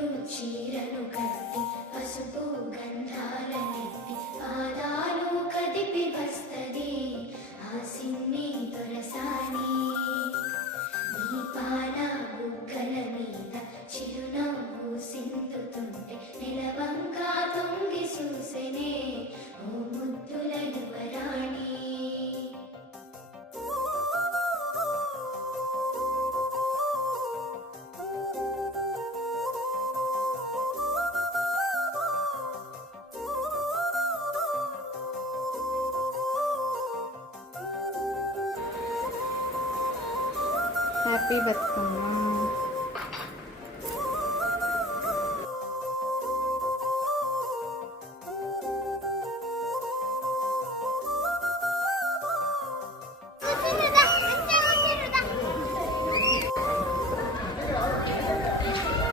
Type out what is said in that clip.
నిండు చీరను కట్టి పసుపు గంధాలనెత్తి పాదాలు కదిపి వస్తది ఆ సిన్ని దొరసాని. దీపాల బుగ్గల మీద చిరునవ్వు సింతుతుంటే నిలవంగా తొంగి చూసెనే ఓ ముద్దుల యువరాణి. హ్యాపీ బతుకమ్మ.